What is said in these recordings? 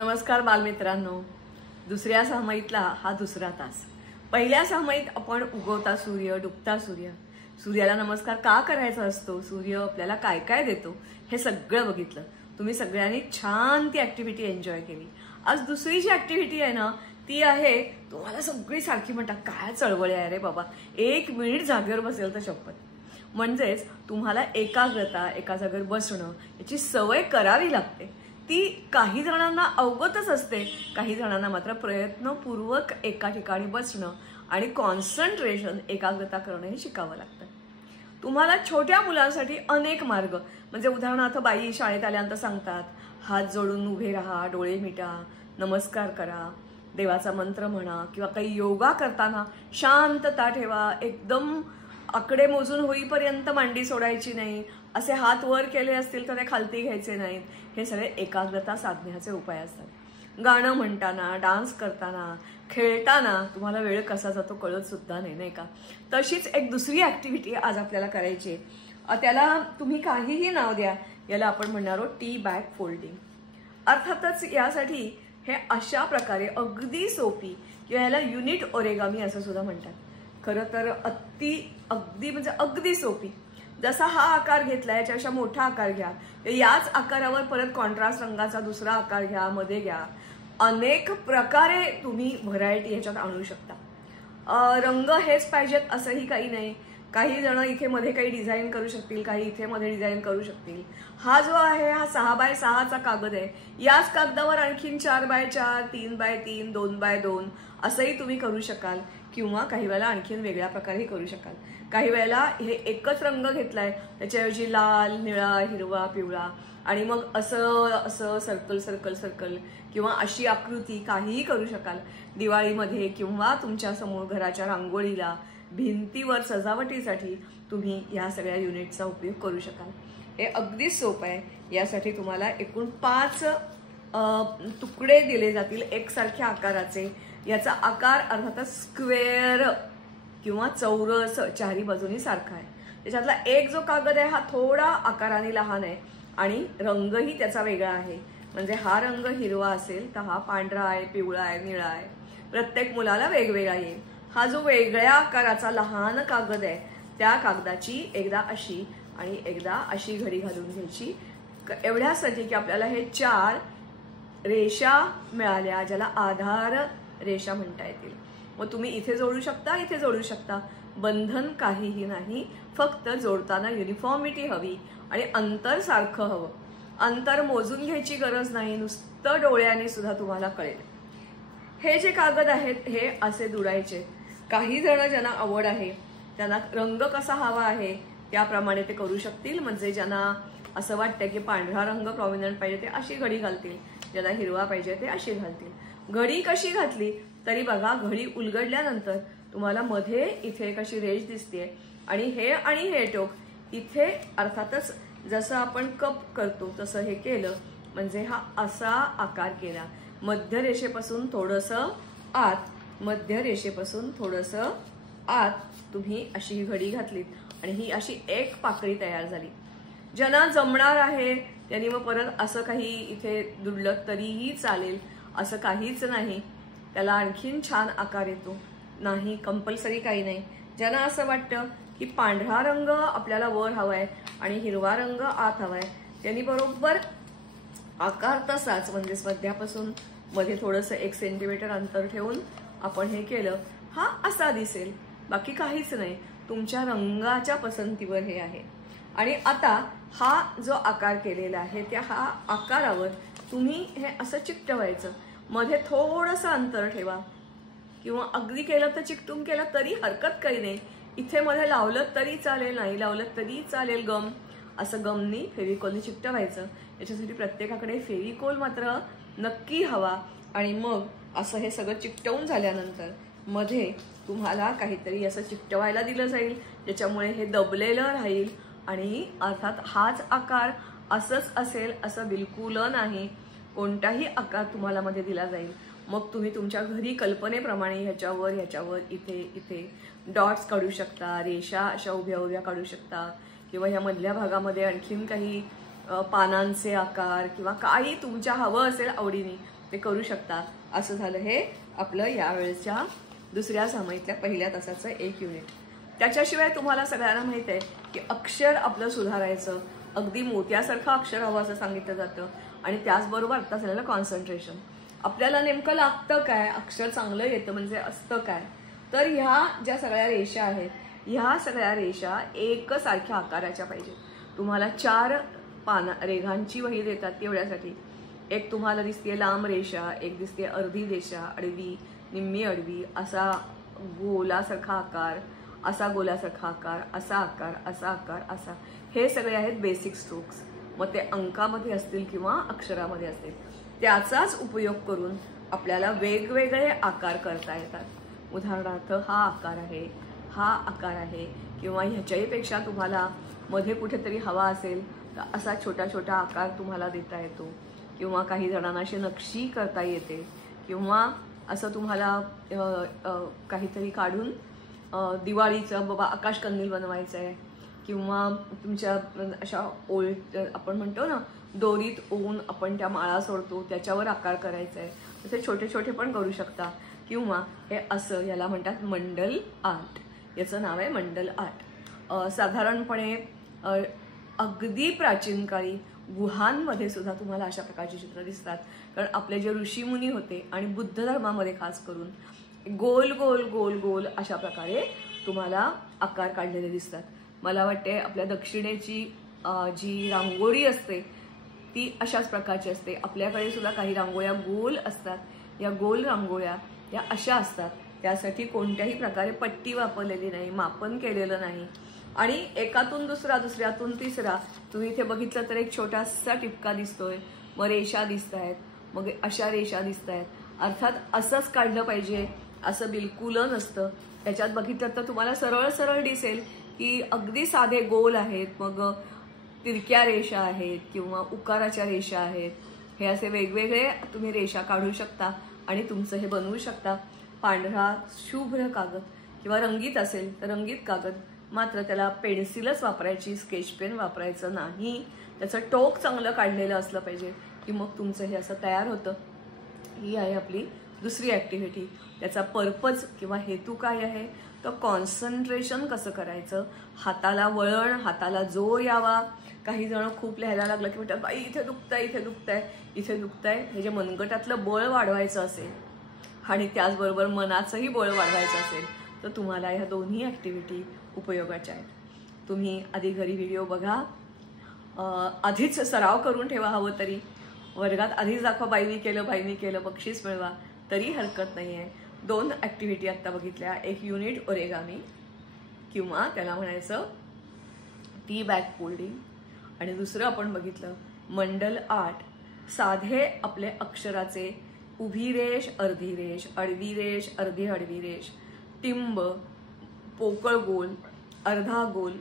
नमस्कार बालमित्रांनो, दुसऱ्या सहमईतला हा दुसरा तास. पहिल्या सहमईत आपण उगवता सूर्य, डुबता सूर्य, सूर्याला नमस्कार का करायचा असतो, सूर्य आपल्याला काय काय देतो हे सगळं बघितलं. तुम्ही सगळ्यांनी छान ती ऍक्टिव्हिटी एन्जॉय केली. आज दुसरी जी ऍक्टिव्हिटी आहे ना ती आहे, तुम्हाला सगळी सारखी म्हणतात काय चळवळ आहे रे बाबा, 1 मिनिट जागेवर बसेल तर शपथ. म्हणजेच तुम्हाला एकाग्रता, एका जागेवर बसणं याची सवय करावी लागते. ती काही जणांना अवगतच असते, काही जणांना मात्र प्रयत्नपूर्वक एका ठिकाणी बसणं आणि कॉन्सन्ट्रेशन, एकाग्रता करणं हे शिकावं लागतं. तुम्हाला छोट्या मुलांसाठी अनेक मार्ग, म्हणजे उदाहरणार्थ बाई शाळेत आल्यानंतर सांगतात हात जोडून उभे राहा, डोळे मिटा, नमस्कार करा, देवाचा मंत्र म्हणा, किंवा काही योगा करताना शांतता ठेवा, एकदम आकडे मोजून होईपर्यंत मांडी सोडायची नाही, असे हात वर केले असतील तर ते खालती घ्यायचे नाहीत. हे सगळे एकाग्रता साधण्याचे उपाय असतात. गाणं म्हणताना, डान्स करताना, खेळताना तुम्हाला वेळ कसा जातो कळत सुद्धा नाही, नाही का? तशीच एक दुसरी ऍक्टिव्हिटी आज आपल्याला करायची आहे. त्याला तुम्ही काहीही नाव द्या, याला आपण म्हणणार आहोत टी बॅग फोल्डिंग. अर्थातच यासाठी हे अशा प्रकारे अगदी सोपी, किंवा याला युनिट ओरेगामी असं सुद्धा म्हणतात. खरं तर अगदी म्हणजे अगदी सोपी. जसा हा आकार घेतला याच्यापेक्षा मोठा आकार घ्या, याच आकारावर परत कॉन्ट्रास्ट रंगाचा दुसरा आकार घ्या, मध्ये घ्या. अनेक प्रकारे तुम्ही व्हरायटी ह्याच्यात आणू शकता. रंग हेच पाहिजेत असंही काही नाही. काही जण इथे मध्ये काही डिझाईन करू शकतील, काही इथे मध्ये डिझाईन करू शकतील. हा जो आहे हा 6x6चा कागद आहे. याच कागदावर आणखीन 4x4, 3x3, 2x2 असंही तुम्ही करू शकाल, किंवा काही वेळेला आणखीन वेगळ्या प्रकारेही करू शकाल. काही वेळेला हे एकच रंग घेतलाय, त्याच्याऐवजी लाल, निळा, हिरवा, पिवळा, आणि मग असं असं सर्कल सर्कल सर्कल, किंवा अशी आकृती काहीही करू शकाल. दिवाळीमध्ये किंवा तुमच्या समोर घराच्या रांगोळीला, भिंतीवर सजावटीसाठी तुम्ही या सगळ्या युनिटचा उपयोग करू शकाल. हे अगदीच सोपं आहे. यासाठी तुम्हाला एकूण 5 तुकडे दिले जातील एकसारख्या आकाराचे. याचा आकार अर्थातच स्क्वेअर किंवा चौरस, चारी बाजूनी सारखा आहे. त्याच्यातला एक जो कागद आहे हा थोडा आकाराने लहान आहे आणि रंगही त्याचा वेगळा आहे. म्हणजे हा रंग हिरवा असेल तर हा पांढरा आहे, पिवळा आहे, निळा आहे. प्रत्येक मुलाला वेगवेगळा येईल. हा जो वेगळ्या आकाराचा लहान कागद आहे त्या कागदाची एकदा अशी आणि एकदा अशी घडी घालून घ्यायची, एवढ्यासाठी की आपल्याला हे 4 रेषा मिळाल्या, ज्याला आधार रेषा म्हणता येतील. मग तुम्ही इथे जोडू शकता, इथे जोडू शकता, बंधन काहीही नाही. फक्त जोडताना युनिफॉर्मिटी हवी आणि अंतर सारखं हवं. अंतर मोजून घ्यायची गरज नाही, नुसतं डोळ्याने सुद्धा तुम्हाला कळेल. हे जे कागद आहेत हे असे दुडायचे. काही जण ज्यांना आवड आहे, त्यांना रंग कसा हवा आहे त्याप्रमाणे ते करू शकतील. म्हणजे ज्यांना असं वाटतं की पांढरा रंग प्रॉमिनंट पाहिजे ते अशी घडी घालतील, ज्यांना हिरवा पाहिजे ते अशी घालतील. घडी कशी घातली तरी बघा, घडी उलगडल्यानंतर तुम्हाला मध्ये इथे एक अशी रेष दिसते, आणि हे टोक इथे अर्थातच जसं आपण कप करतो तसं हे केलं, म्हणजे हा असा आकार केला. मध्य रेषेपासून थोडंसं आत, मध्य रेषेपासून थोडंसं आत तुम्ही अशी ही घडी घातलीत आणि ही अशी एक पाकळी तयार झाली. ज्यांना जमणार आहे त्यांनी मग परत असं काही इथे दुडलं तरीही चालेल, असं काहीच नाही. त्याला आणखीन छान आकार येतो. नाही, कंपल्सरी काही नाही. ज्यांना असं वाटतं की पांढरा रंग आपल्याला वर हवाय आणि हिरवा रंग आत हवाय, त्यांनी बरोबर आकार तसाच, म्हणजे मध्यापासून मध्ये थोडंसं 1 सेंटीमीटर अंतर ठेवून आपण हे केलं, हा असा दिसेल. बाकी काहीच नाही. तुमच्या रंगाच्या पसंतीवर हे आहे. आणि आता हा जो आकार केलेला आहे त्या हा आकारावर तुम्ही हे असं चिकटवायचं. मध्ये थोडंसं अंतर ठेवा, किंवा अगदी केलं तर चिकटून केलं तरी हरकत काही नाही. इथे मध्ये लावलं तरी चालेल, नाही लावलं तरी चालेल. गम असं गमनी फेविकॉलनी चिकटवायचं. याच्यासाठी प्रत्येकाकडे फेविकॉल मात्र नक्की हवा. आणि मग असं हे सगळं चिकटवून झाल्यानंतर मध्ये तुम्हाला काहीतरी असं चिकटवायला दिलं जाईल, ज्याच्यामुळे हे दबलेलं राहील. आणि अर्थात हाच आकार असंच असेल असं बिलकुल नाही, कोणताही आकार तुम्हाला मध्ये दिला जाईल. मग तुम्ही तुमच्या घरी कल्पनेप्रमाणे ह्याच्यावर इथे इथे डॉट्स काढू शकता, रेषा अशा उभ्या उभ्या काढू शकता, किंवा ह्या मधल्या भागामध्ये आणखीन काही पानांचे आकार किंवा काही तुमच्या हवं असेल आवडीने ते करू शकता. असं झालं हे आपलं यावेळेच्या दुसऱ्या सामायिकल्या पहिल्या तासाचं 1 युनिट. त्याच्याशिवाय तुम्हाला सगळ्यांना माहित आहे की अक्षर आपलं सुधारायचं, अगदी मोत्यासारखं अक्षर हवं असं सांगितलं जातं. आणि त्याचबरोबर आता झालेलं कॉन्सन्ट्रेशन. आपल्याला नेमकं लागतं काय, अक्षर चांगलं येतं म्हणजे असतं काय, तर ह्या ज्या सगळ्या रेषा आहेत ह्या सगळ्या रेषा एकसारख्या आकाराच्या पाहिजेत. तुम्हाला 4 रेघांची वही देतात तेवढ्यासाठी. एक तुम्हाला दिसते लांब रेषा, एक दिसते अर्धी रेषा, आडवी, निम्मी आडवी, असा गोलासारखा आकार, असा गोलासारखा आकार, असा आकार, असा आकार, असा. हे सगळे आहेत बेसिक स्ट्रोक्स. मग ते अंकामध्ये असतील किंवा अक्षरामध्ये असतील, त्याचाच उपयोग करून आपल्याला वेगवेगळे आकार करता येतात. उदाहरणार्थ हा आकार आहे, हा आकार आहे, किंवा ह्याच्याही पेक्षा तुम्हाला मध्ये कुठेतरी हवा असेल तर असा छोटा छोटा आकार तुम्हाला देता येतो. किंवा काही जणांना अशी नक्षी करता येते, किंवा असं तुम्हाला काहीतरी काढून दिवाळीचं बाबा आकाशकंदील बनवायचं आहे, किंवा तुमच्या अशा आपण म्हणतो ना दोरीत ओवून आपण त्या माळा सोडतो त्याच्यावर आकार करायचा आहे, तसे छोटे छोटे पण करू शकता. किंवा हे असं, याला म्हणतात मंडल आर्ट. याचं नाव आहे मंडल आर्ट. साधारणपणे अगदी प्राचीन काळी गुहांमध्ये सुद्धा तुम्हाला अशा प्रकारची चित्र दिसतात. कारण आपले जे ऋषीमुनी होते आणि बुद्ध धर्मामध्ये खास करून गोल गोल गोल गोल अशा प्रकारे तुम्हाला आकार काढलेले दिसतात. मला वाटते आपल्या दक्षिणेची जी रांगोळी असते ती अशाच प्रकारची असते. आपल्याकडे सुद्धा काही रांगोळ्या गोल असतात. या गोल रांगोळ्या या अशा असतात. त्यासाठी कोणत्याही प्रकारे पट्टी वापरलेली नाही, मापन केलेलं नाही. आणि एकातून दुसरा, दुसऱ्यातून तिसरा, तुम्ही इथे बघितलं तर एक छोटासा टिपका दिसतोय, मग रेषा दिसत आहेत, मग अशा रेषा दिसत आहेत. अर्थात असंच काढलं पाहिजे असं बिलकुल नसतं. त्याच्यात बघितलं तर तुम्हाला सरळ सरळ दिसेल की अगदी साधे गोल आहेत, मग तिरक्या रेषा आहेत किंवा उकाराच्या रेषा आहेत. हे असे वेगवेगळे तुम्ही रेषा काढू शकता आणि तुमचं हे बनवू शकता. पांढरा शुभ्र कागद किंवा रंगीत असेल तर रंगीत कागद, मात्र त्याला पेन्सिलच वापरायची, स्केच पेन वापरायचं नाही. त्याचं टोक चांगलं काढलेलं असलं पाहिजे की मग तुमचं हे असं तयार होतं. ही आहे आपली दुसरी ॲक्टिव्हिटी. त्याचा पर्पज किंवा हेतू काय आहे, तर कॉन्सन्ट्रेशन कसं करायचं, हाताला वळण, हाताला जोर यावा. काही जण खूप लिहायला लागलं की म्हणतात बाई इथे दुखतंय, इथे दुखतंय, इथे दुखतंय. हे जे मनगटातलं बळ वाढवायचं असेल आणि त्याचबरोबर मनाचंही बळ वाढवायचं असेल तर तुम्हाला ह्या दोन्ही ॲक्टिव्हिटी उपयोगाच्या आहेत. तुम्ही आधी घरी व्हिडिओ बघा, आधीच सराव करून ठेवा. हवं तरी वर्गात आधीच दाखवा बाई मी केलं, बक्षीस मिळवा, तरी हरकत नाही आहे. 2 ॲक्टिव्हिटी आत्ता बघितल्या. एक युनिट ओरेगामी किंवा त्याला म्हणायचं टी बॅग फोल्डिंग, आणि दुसरं आपण बघितलं मंडल आर्ट. साधे आपले अक्षराचे उभी रेष, अर्धी रेष, आडवी रेष, अर्धी आडवी रेष, टिंब, पोकळ गोल, अर्धा गोल,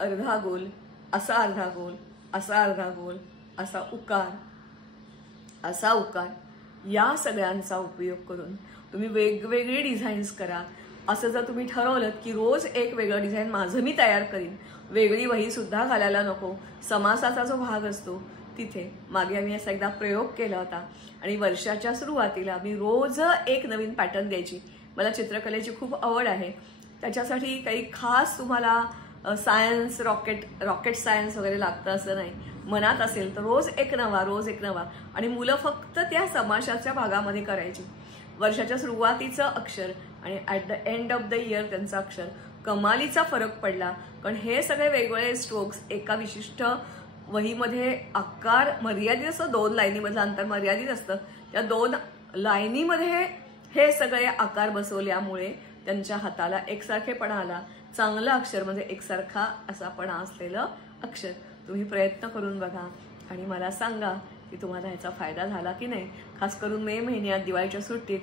अर्धा गोल, असा अर्धा गोल, असा अर्धा गोल, असा उकार, असा उकार, या सगळ्यांचा उपयोग करून तुम्ही वेगवेगळे डिझाईन्स करा. असं जर तुम्ही ठरवलं की रोज एक वेगळं डिझाईन माझं मी तयार करीन, वेगळी वही सुद्धा घालायला नको, समासाचा जो भाग असतो तिथे, मागे आम्ही असा एकदा प्रयोग केला होता आणि वर्षाच्या सुरुवातीला मी रोज एक नवीन पॅटर्न द्यायची. मला चित्रकलेची खूप आवड आहे, त्याच्यासाठी काही खास तुम्हाला सायन्स, रॉकेट सायन्स वगैरे लागतं असं नाही. मनात असेल तर रोज एक नवा, आणि मुलं फक्त त्या समासाच्या भागामध्ये करायची. वर्षाच्या सुरुवातीचं अक्षर आणि at the end of the year त्यांचं अक्षर, कमालीचा फरक पडला. कारण हे सगळे वेगवेगळे स्ट्रोक्स एका विशिष्ट वहीमध्ये, आकार मर्यादित असतं, 2 लाईनीमधलं अंतर मर्यादित असतं, त्या 2 लाईनीमध्ये हे सगळे आकार बसवल्यामुळे त्यांच्या हाताला एकसारखेपणा आला. चांगलं अक्षर म्हणजे एकसारखा असापणा असलेलं अक्षर. तुम्ही प्रयत्न करून बघा आणि मला सांगा की तुम्हाला ह्याचा फायदा झाला की नाही. खास करून मे महिन्यात दिवाळीच्या सुट्टीत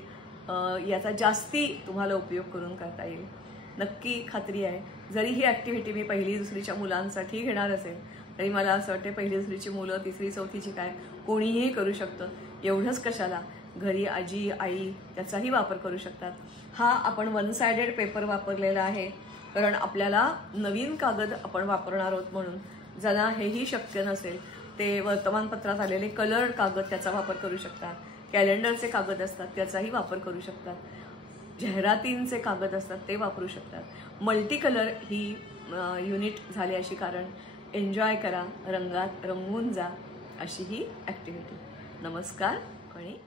याचा जास्ती तुम्हाला उपयोग करून करता येईल. नक्की खात्री आहे. जरी ही ॲक्टिव्हिटी मी 1ली 2रीच्या मुलांसाठी घेणार असेल तरी मला असं वाटते 1ली 2रीची मुलं 3री 4थीची काय कोणीही करू शकतं. एवढंच कशाला, घरी आजी आई त्याचाही वापर करू शकतात. हा आपण 1 सायडेड पेपर वापरलेला आहे कारण आपल्याला नवीन कागद आपण वापरणार आहोत म्हणून. ज्यांना हेही शक्य नसेल ते वर्तमानपत्रात आलेले कलर्ड कागद त्याचा वापर करू शकतात. कॅलेंडरचे कागद असतात त्याचाही वापर करू शकतात, जाहिरातींचे कागद असतात ते वापरू शकतात. मल्टी कलर ही युनिट झाली अशी, कारण एन्जॉय करा, रंगात रंगून जा अशी ही ॲक्टिव्हिटी. नमस्कार आणि